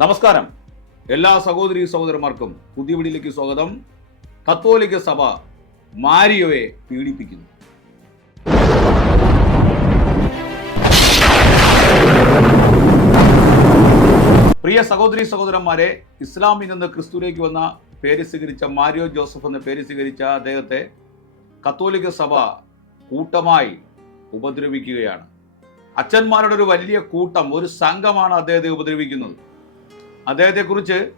നമസ്കാരം. എല്ലാ സഹോദരി സഹോദരന്മാർക്കും പുതിയ വീടിലേക്ക് സ്വാഗതം. കത്തോലിക്ക സഭ മാരിയോയെ പീഡിപ്പിക്കുന്നു. പ്രിയ സഹോദരി സഹോദരന്മാരെ ഇസ്ലാമിൽ നിന്ന് ക്രിസ്തുവിലേക്ക് വന്ന പേര് സ്വീകരിച്ച മാരിയോ ജോസഫ് എന്ന പേര് സ്വീകരിച്ച അദ്ദേഹത്തെ കത്തോലിക്ക സഭ കൂട്ടമായി ഉപദ്രവിക്കുകയാണ്. അച്ഛന്മാരുടെ ഒരു വലിയ കൂട്ടം ഒരു സംഘമാണ് അദ്ദേഹത്തെ ഉപദ്രവിക്കുന്നത്. അദ്ദേഹത്തെക്കുറിച്ച്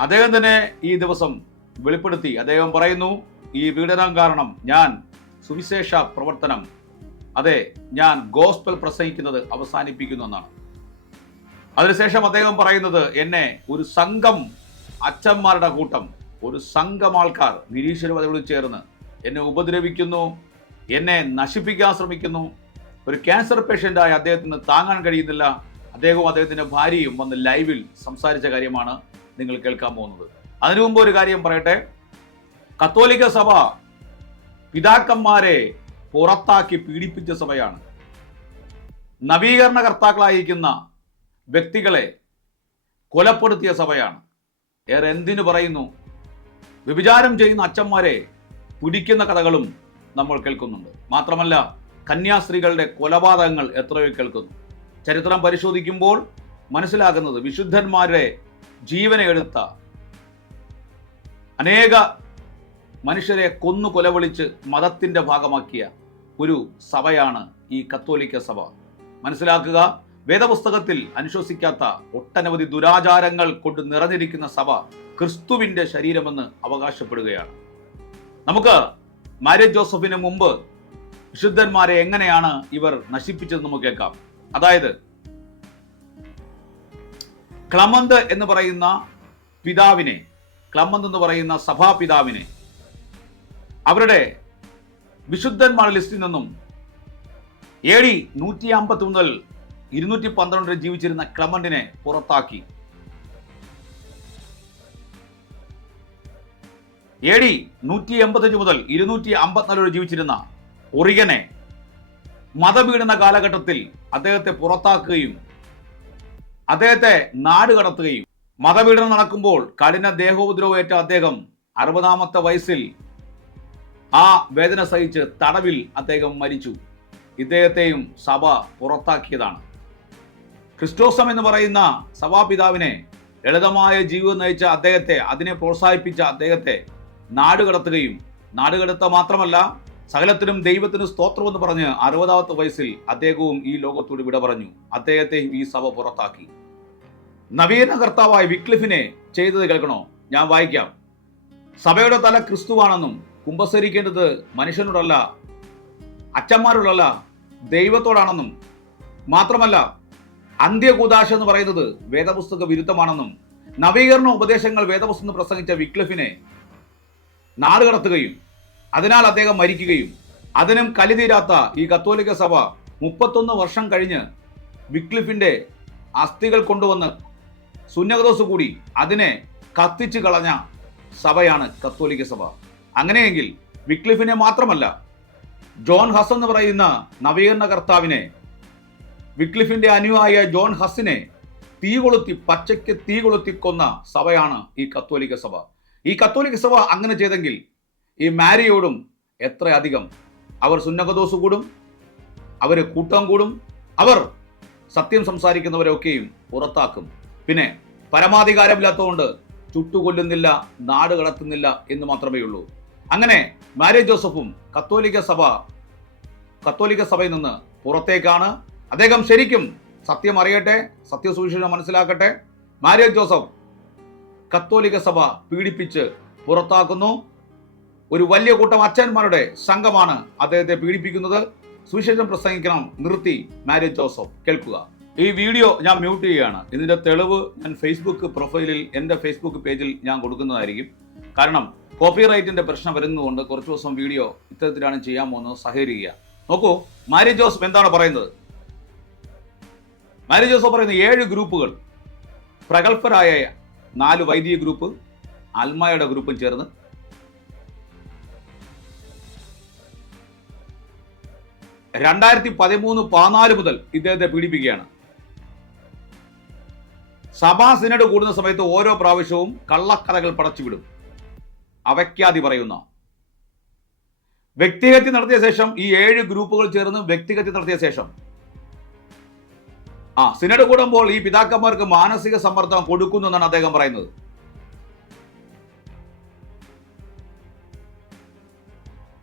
അദ്ദേഹം തന്നെ ഈ ദിവസം വെളിപ്പെടുത്തി. അദ്ദേഹം പറയുന്നു ഈ പീഡനം കാരണം ഞാൻ സുവിശേഷ പ്രവർത്തനം അതെ ഞാൻ ഗോസ്പൽ പ്രസംഗിക്കുന്നത് അവസാനിപ്പിക്കുന്നു എന്നാണ്. അതിനുശേഷം അദ്ദേഹം പറയുന്നത് എന്നെ ഒരു സംഘം അച്ഛന്മാരുടെ കൂട്ടം ഒരു സംഘം ആൾക്കാർ നിരീശ്വരവാദികളോട് ചേർന്ന് എന്നെ ഉപദ്രവിക്കുന്നു എന്നെ നശിപ്പിക്കാൻ ശ്രമിക്കുന്നു. ഒരു ക്യാൻസർ പേഷ്യന്റായ അദ്ദേഹത്തിന് താങ്ങാൻ കഴിയുന്നില്ല. അദ്ദേഹവും അദ്ദേഹത്തിന്റെ ഭാര്യയും വന്ന് ലൈവിൽ സംസാരിച്ച കാര്യമാണ് നിങ്ങൾ കേൾക്കാൻ പോകുന്നത്. അതിനു മുമ്പ് ഒരു കാര്യം പറയട്ടെ? കത്തോലിക്ക സഭ പിതാക്കന്മാരെ പുറത്താക്കി പീഡിപ്പിച്ച സഭയാണ്. നവീകരണ കർത്താക്കളായിരിക്കുന്ന വ്യക്തികളെ കൊലപ്പെടുത്തിയ സഭയാണ്. ഏറെ എന്തിനു പറയുന്നു? വ്യഭിചാരം ചെയ്യുന്ന അച്ഛന്മാരെ പിടിക്കുന്ന കഥകളും നമ്മൾ കേൾക്കുന്നുണ്ട്. മാത്രമല്ല കന്യാസ്ത്രീകളുടെ കൊലപാതകങ്ങൾ എത്രയോ കേൾക്കുന്നു. ചരിത്രം പരിശോധിക്കുമ്പോൾ മനസ്സിലാകുന്നത് വിശുദ്ധന്മാരെ ജീവനെടുത്ത അനേക മനുഷ്യരെ കൊന്നു കൊലവിളിച്ച് മതത്തിന്റെ ഭാഗമാക്കിയ ഒരു സഭയാണ് ഈ കത്തോലിക്ക സഭ. മനസ്സിലാക്കുക വേദപുസ്തകത്തിൽ അനുശ്വസിക്കാത്ത ഒട്ടനവധി ദുരാചാരങ്ങൾ കൊണ്ട് നിറഞ്ഞിരിക്കുന്ന സഭ ക്രിസ്തുവിന്റെ ശരീരമെന്ന് അവകാശപ്പെടുകയാണ്. നമുക്ക് മാര്യ ജോസഫിന് മുമ്പ് വിശുദ്ധന്മാരെ എങ്ങനെയാണ് ഇവർ നശിപ്പിച്ചത് നമുക്ക് കേൾക്കാം. അതായത് ക്ലമന്ത് എന്ന് പറയുന്ന പിതാവിനെ ക്ലമന്ത് എന്ന് പറയുന്ന സഭാപിതാവിനെ അവരുടെ വിശുദ്ധന്മാരുടെ ലിസ്റ്റിൽ നിന്നും എ ഡി നൂറ്റി അമ്പത്തി മുതൽ ഇരുന്നൂറ്റി പന്ത്രണ്ട് വരെ ജീവിച്ചിരുന്ന ക്ലമന്റിനെ പുറത്താക്കി. എ ഡി നൂറ്റി എൺപത്തഞ്ച് മുതൽ ഇരുന്നൂറ്റി അമ്പത്തിനാല് വരെ ജീവിച്ചിരുന്ന ഒറിഗനെ മതപീഡന കാലഘട്ടത്തിൽ അദ്ദേഹത്തെ പുറത്താക്കുകയും അദ്ദേഹത്തെ നാട് കടത്തുകയും മതപീഡനം നടക്കുമ്പോൾ കഠിന ദേഹോപദ്രവമേറ്റ അദ്ദേഹം അറുപതാമത്തെ വയസ്സിൽ ആ വേദന സഹിച്ച് തടവിൽ അദ്ദേഹം മരിച്ചു. ഇദ്ദേഹത്തെയും സഭ പുറത്താക്കിയതാണ്. ക്രിസ്റ്റോസം എന്ന് പറയുന്ന സഭാപിതാവിനെ ലളിതമായ ജീവിതം നയിച്ച അദ്ദേഹത്തെ അതിനെ പ്രോത്സാഹിപ്പിച്ച അദ്ദേഹത്തെ നാടുകടത്തുകയും നാടുകടത്ത മാത്രമല്ല സകലത്തിനും ദൈവത്തിന് സ്തോത്രമെന്ന് പറഞ്ഞ് അറുപതാമത്തെ വയസ്സിൽ അദ്ദേഹവും ഈ ലോകത്തോട് വിട പറഞ്ഞു. അദ്ദേഹത്തെ ഈ സഭ പുറത്താക്കി. നവീന കർത്താവായ വിക്ലിഫിനെ ചെയ്തത് കേൾക്കണോ? ഞാൻ വായിക്കാം. സഭയുടെ തല ക്രിസ്തുവാണെന്നും കുമ്പസരിക്കേണ്ടത് മനുഷ്യനോടല്ല അച്ഛന്മാരോടല്ല ദൈവത്തോടാണെന്നും മാത്രമല്ല അന്ത്യകൂദാശ എന്ന് പറയുന്നത് വേദപുസ്തക വിരുദ്ധമാണെന്നും നവീകരണ ഉപദേശങ്ങൾ വേദപുസ്തകം പ്രസംഗിച്ച വിക്ലിഫിനെ നാടുകടത്തുകയും അതിനാൽ അദ്ദേഹം മരിക്കുകയും അതിനും കലിതീരാത്ത ഈ കത്തോലിക്ക സഭ മുപ്പത്തൊന്ന് വർഷം കഴിഞ്ഞ് വിക്ലിഫിന്റെ അസ്ഥികൾ കൊണ്ടുവന്ന് സുന്നകദോസ് കൂടി അതിനെ കത്തിച്ചു കളഞ്ഞ സഭയാണ് കത്തോലിക്ക സഭ. അങ്ങനെയെങ്കിൽ വിക്ലിഫിനെ മാത്രമല്ല ജോൺ ഹസ് എന്ന് പറയുന്ന നവീകരണ കർത്താവിനെ വിക്ലിഫിന്റെ അനുയായ ജോൺ ഹസിനെ തീ കൊളുത്തി പച്ചയ്ക്ക് തീ കൊളുത്തി കൊന്ന സഭയാണ് ഈ കത്തോലിക്ക സഭ. ഈ കത്തോലിക്ക സഭ അങ്ങനെ ചെയ്തെങ്കിൽ ഈ മാരിയോടും എത്രയധികം അവർ സുന്നകദോസ് കൂടും അവർ കൂട്ടം കൂടും അവർ സത്യം സംസാരിക്കുന്നവരൊക്കെയും പുറത്താക്കും. പിന്നെ പരമാധികാരമില്ലാത്തതുകൊണ്ട് ചുട്ടുകൊല്ലുന്നില്ല നാട് കടത്തുന്നില്ല എന്ന് മാത്രമേ ഉള്ളൂ. അങ്ങനെ മാരി ജോസഫും കത്തോലിക്ക സഭ കത്തോലിക്ക സഭയിൽ നിന്ന് പുറത്തേക്കാണ്. അദ്ദേഹം ശരിക്കും സത്യം അറിയട്ടെ സത്യസൂക്ഷിച്ച് മനസ്സിലാക്കട്ടെ. മാരി ജോസഫ് കത്തോലിക്ക സഭ പീഡിപ്പിച്ച് പുറത്താക്കുന്നു. ഒരു വലിയ കൂട്ടം അച്ഛന്മാരുടെ സംഘമാണ് അദ്ദേഹത്തെ പീഡിപ്പിക്കുന്നത്. സുവിശേഷം പ്രസംഗിക്കണം. നിർത്തി. മാരേജ് ജോസഫ് കേൾക്കുക. ഈ വീഡിയോ ഞാൻ മ്യൂട്ട് ചെയ്യുകയാണ്. ഇതിന്റെ തെളിവ് ഞാൻ ഫേസ്ബുക്ക് പ്രൊഫൈലിൽ എന്റെ ഫേസ്ബുക്ക് പേജിൽ ഞാൻ കൊടുക്കുന്നതായിരിക്കും. കാരണം കോപ്പിറൈറ്റിന്റെ പ്രശ്നം വരുന്നതുകൊണ്ട് കുറച്ച് ദിവസം വീഡിയോ ഇത്തരത്തിലാണ് ചെയ്യാൻ പോകുന്നത്. സഹകരിക്കുക. നോക്കൂ മാരേജ് ജോസഫ് എന്താണ് പറയുന്നത്? മാരേജ് ജോസഫ് പറയുന്ന ഏഴ് ഗ്രൂപ്പുകൾ. പ്രഗത്ഭരായ നാല് വൈദിക ഗ്രൂപ്പ് ആൽമായയുടെ ഗ്രൂപ്പും ചേർന്ന് രണ്ടായിരത്തി പതിമൂന്ന് പതിനാല് മുതൽ ഇദ്ദേഹത്തെ പീഡിപ്പിക്കുകയാണ്. സഭാ സിനഡ് കൂടുന്ന സമയത്ത് ഓരോ പ്രാവശ്യവും കള്ളക്കഥകൾ പടച്ചുവിടും. അവയ്ക്കാതി പറയുന്ന. വ്യക്തിഹത്യ നടത്തിയ ശേഷം ഈ ഏഴ് ഗ്രൂപ്പുകൾ ചേർന്ന് വ്യക്തിഹത്യ നടത്തിയ ശേഷം. ആ സിനഡ് കൂടുമ്പോൾ ഈ പിതാക്കന്മാർക്ക് മാനസിക സമ്മർദ്ദം കൊടുക്കുന്നു എന്നാണ് അദ്ദേഹം പറയുന്നത്.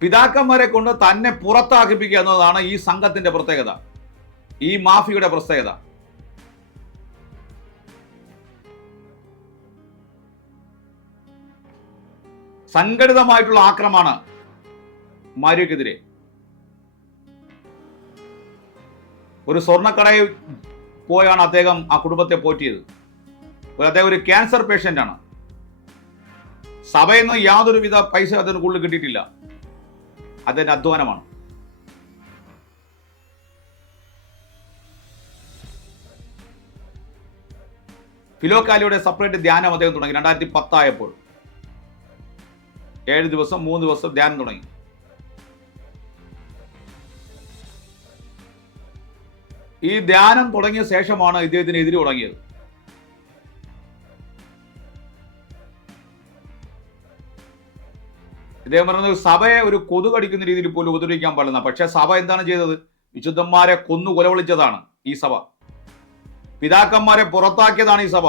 പിതാക്കന്മാരെ കൊണ്ട് തന്നെ പുറത്താക്കിപ്പിക്കുക എന്നതാണ് ഈ സംഘത്തിന്റെ പ്രത്യേകത. ഈ മാഫിയുടെ പ്രത്യേകത. സംഘടിതമായിട്ടുള്ള ആക്രമണമാണ് മാരിയക്കെതിരെ. ഒരു സ്വർണക്കടയിൽ പോയാണ് അദ്ദേഹം ആ കുടുംബത്തെ പോറ്റിയത്. അദ്ദേഹം ഒരു ക്യാൻസർ പേഷ്യന്റ് ആണ് സഭയിൽ നിന്ന് യാതൊരുവിധ പൈസ അതിന് കൂടുതൽ കിട്ടിയിട്ടില്ല. അതിന്റെ അധ്വാനമാണ്. ഫിലോക്കാലിയുടെ സെപ്പറേറ്റ് ധ്യാനം അദ്ദേഹം തുടങ്ങി രണ്ടായിരത്തി പത്തായപ്പോൾ ഏഴ് ദിവസം മൂന്ന് ദിവസം ധ്യാനം തുടങ്ങി. ഈ ധ്യാനം തുടങ്ങിയ ശേഷമാണ് ഇദ്ദേഹത്തിന് എതിര് തുടങ്ങിയത്. ഇദ്ദേഹം പറഞ്ഞത് സഭയെ ഒരു കൊതു കടിക്കുന്ന രീതിയിൽ പോലും ഉപദ്രവിക്കാൻ പാടില്ല പക്ഷെ സഭ എന്താണ് ചെയ്തത്? വിശുദ്ധന്മാരെ കൊന്നു കൊലവിളിച്ചതാണ് ഈ സഭ. പിതാക്കന്മാരെ പുറത്താക്കിയതാണ് ഈ സഭ.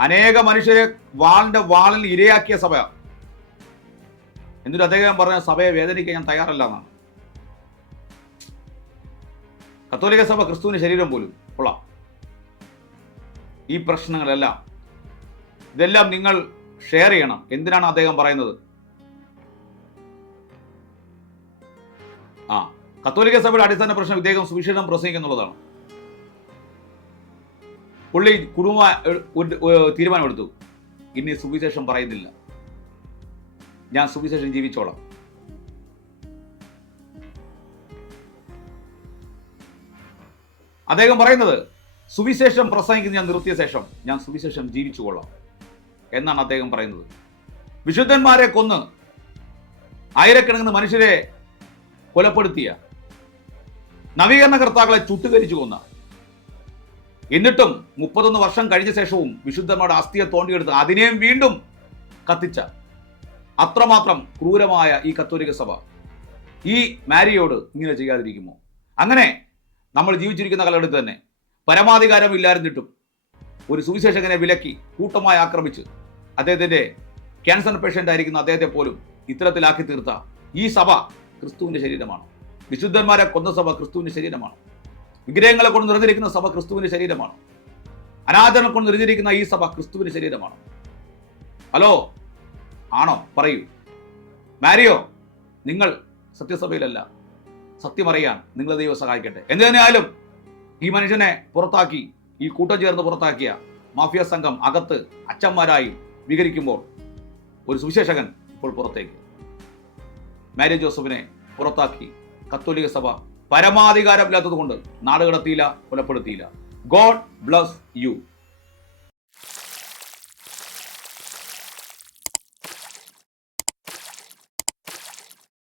അനേക മനുഷ്യരെ വാളിന്റെ വാളിൽ ഇരയാക്കിയ സഭ. എന്നിട്ട് അദ്ദേഹം പറഞ്ഞ സഭയെ വേദനിക്കാൻ ഞാൻ തയ്യാറല്ല എന്നാണ് കത്തോലിക്ക സഭ ക്രിസ്തുവിന്റെ ശരീരം പോലും. കൊള്ളാം. ഈ പ്രശ്നങ്ങളെല്ലാം ഇതെല്ലാം നിങ്ങൾ ഷെയർ ചെയ്യണം. എന്തിനാണ് അദ്ദേഹം പറയുന്നത്? ആ കത്തോലിക്ക സഭയുടെ അടിസ്ഥാന പ്രശ്നം ഇദ്ദേഹം സുവിശേഷം പ്രസംഗിക്കുന്നുള്ളതാണ്. പുള്ളി കുടുംബ തീരുമാനമെടുത്തു. ഇനി സുവിശേഷം പറയുന്നില്ല. ഞാൻ സുവിശേഷം ജീവിച്ചോളാം. അദ്ദേഹം പറയുന്നത് സുവിശേഷം പ്രസംഗിക്കുന്ന ഞാൻ നിർത്തിയ ശേഷം ഞാൻ സുവിശേഷം ജീവിച്ചു കൊള്ളാം എന്നാണ് അദ്ദേഹം പറയുന്നത്. വിശുദ്ധന്മാരെ കൊന്ന് ആയിരക്കണക്കിന് മനുഷ്യരെ കൊലപ്പെടുത്തിയ. നവീകരണ കർത്താക്കളെ ചുട്ടുകരിച്ചു കൊന്ന. എന്നിട്ടും മുപ്പത്തൊന്ന് വർഷം കഴിഞ്ഞ ശേഷവും വിശുദ്ധമ്മയുടെ അസ്ഥിയെ തോണ്ടിയെടുത്ത് അതിനെയും വീണ്ടും കത്തിച്ച. അത്രമാത്രം ക്രൂരമായ ഈ കത്തോലിക സഭ ഈ മാരിയോട് ഇങ്ങനെ ചെയ്യാതിരിക്കുമോ? അങ്ങനെ നമ്മൾ ജീവിച്ചിരിക്കുന്ന കാലഘട്ടത്തിൽ തന്നെ പരമാധികാരം ഇല്ലായിരുന്നിട്ടും ഒരു സുവിശേഷകനെ വിലക്കി കൂട്ടമായി ആക്രമിച്ച് അദ്ദേഹത്തിന്റെ ക്യാൻസർ പേഷ്യന്റ് ആയിരിക്കുന്ന അദ്ദേഹത്തെ പോലും ഇത്തരത്തിലാക്കി തീർത്ത ഈ സഭ ക്രിസ്തുവിന്റെ ശരീരമാണ്. വിശുദ്ധന്മാരെ കൊന്ന സഭ ക്രിസ്തുവിന്റെ ശരീരമാണ്. വിഗ്രഹങ്ങളെ കൊണ്ട് നിറഞ്ഞിരിക്കുന്ന സഭ ക്രിസ്തുവിന്റെ ശരീരമാണ്. അനാചരണം കൊണ്ട് നിറഞ്ഞിരിക്കുന്ന ഈ സഭ ക്രിസ്തുവിന്റെ ശരീരമാണ്. ഹലോ? ആണോ? പറയൂ. മാരിയോ നിങ്ങൾ സത്യസഭയിലല്ല. സത്യം അറിയാൻ നിങ്ങളെ ദൈവം സഹായിക്കട്ടെ. എന്ത് തന്നെയായാലും ഈ മനുഷ്യനെ പുറത്താക്കി ഈ കൂട്ടം ചേർന്ന് പുറത്താക്കിയ മാഫിയ സംഘം അകത്ത് അച്ഛന്മാരായി വിഹരിക്കുമ്പോൾ ഒരു സുവിശേഷകൻ ഇപ്പോൾ പുറത്തേക്ക്. മാരി ജോസഫിനെ പുറത്താക്കി. കത്തോലിക സഭ പരമാധികാരമില്ലാത്തത് കൊണ്ട് നാട് കടത്തിയില്ല കൊലപ്പെടുത്തിയില്ല. God bless you.